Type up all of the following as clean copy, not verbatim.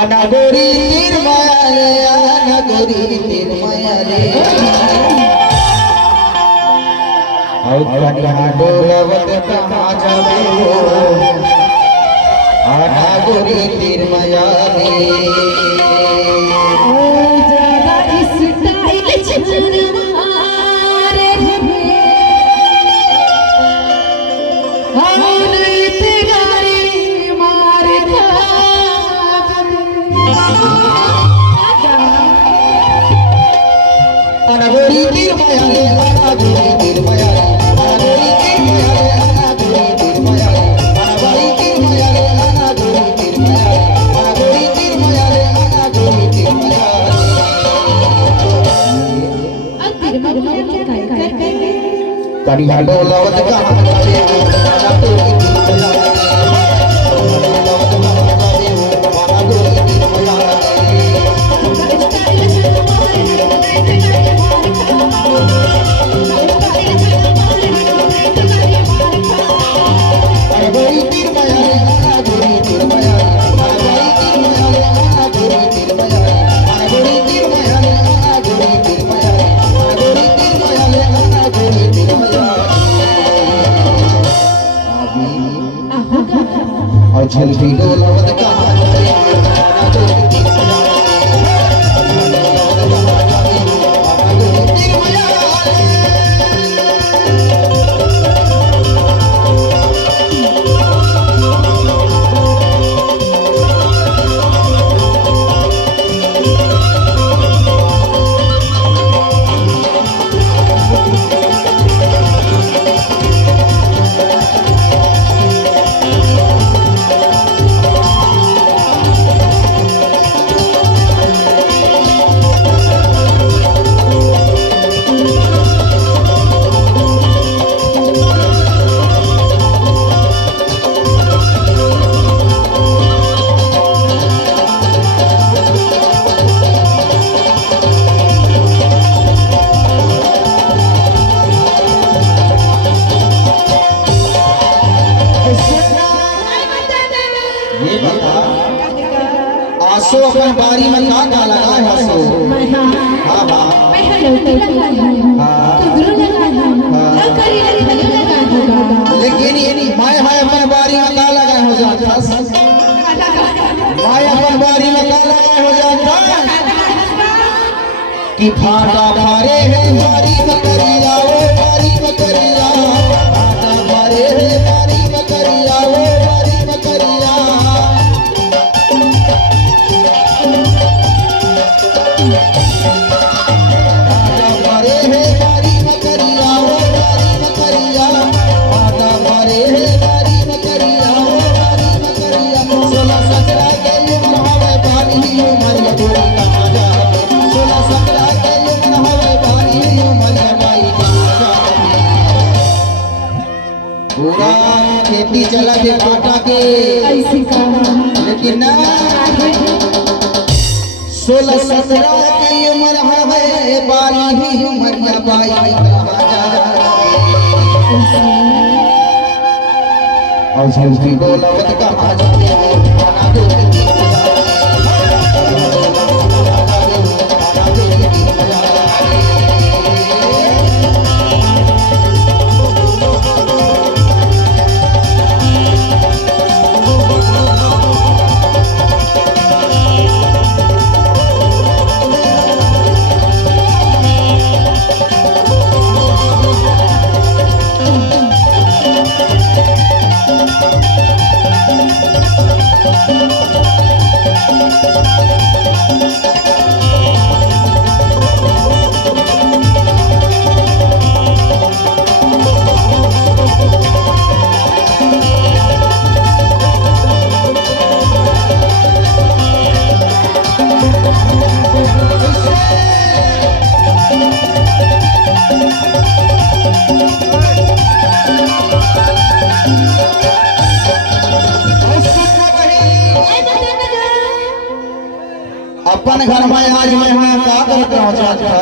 अनगोरी तीर माया रे, अनगोरी तीर माया रे, कन्या डोलवत कहाँ जावे हो, अनगोरी तीर माया रे। अनगोरी तीर माया रे, अनगोरी तीर माया रे, अनगोरी तीर माया रे, अनगोरी तीर माया रे, अनगोरी तीर माया रे, अनगोरी तीर माया रे, अनगोरी तीर माया रे, अनगोरी तीर माया रे। कन्या डोलवत कहाँ जावे हो, अनगोरी तीर माया रे, डोलवत कहाँ जावे हो, अनगोरी तीर माया रे। और झलकी डोलवत कहाँ जावे हो, अनगोरी तीर माया रे, अनगोरी तीर माया रे। ये बता आसो अपन बारी में का लगा है आसो? हाँ हाँ लेकिन मैं अपन बारी में का लगा हो जाता, मैं अपन बारी में का लगा हो जाता कि फाटा फारे है बारी में करिया, ओ बारी में करिया, फाटा फारे है बारी में करिया, ओ बारी में करिया। पूरा खेती चला के काटा के, लेकिन ना 16-17 की उम्र है, बारी ही उमरिया बाई कहाँ जावे, और झलकी डोलवत कहाँ जावे हो, अनगोरी तीर माया रे, अनगोरी तीर माया रे। अपन घर में आज मैं का करत रहो चाचा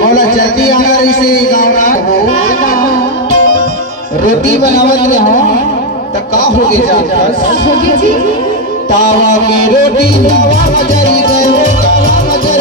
बोला जल्दी आना इसे गाँव रोटी बनावत रहो तो का हो गए जात तावा के रोटी तावा मजरी गए तावा मजरी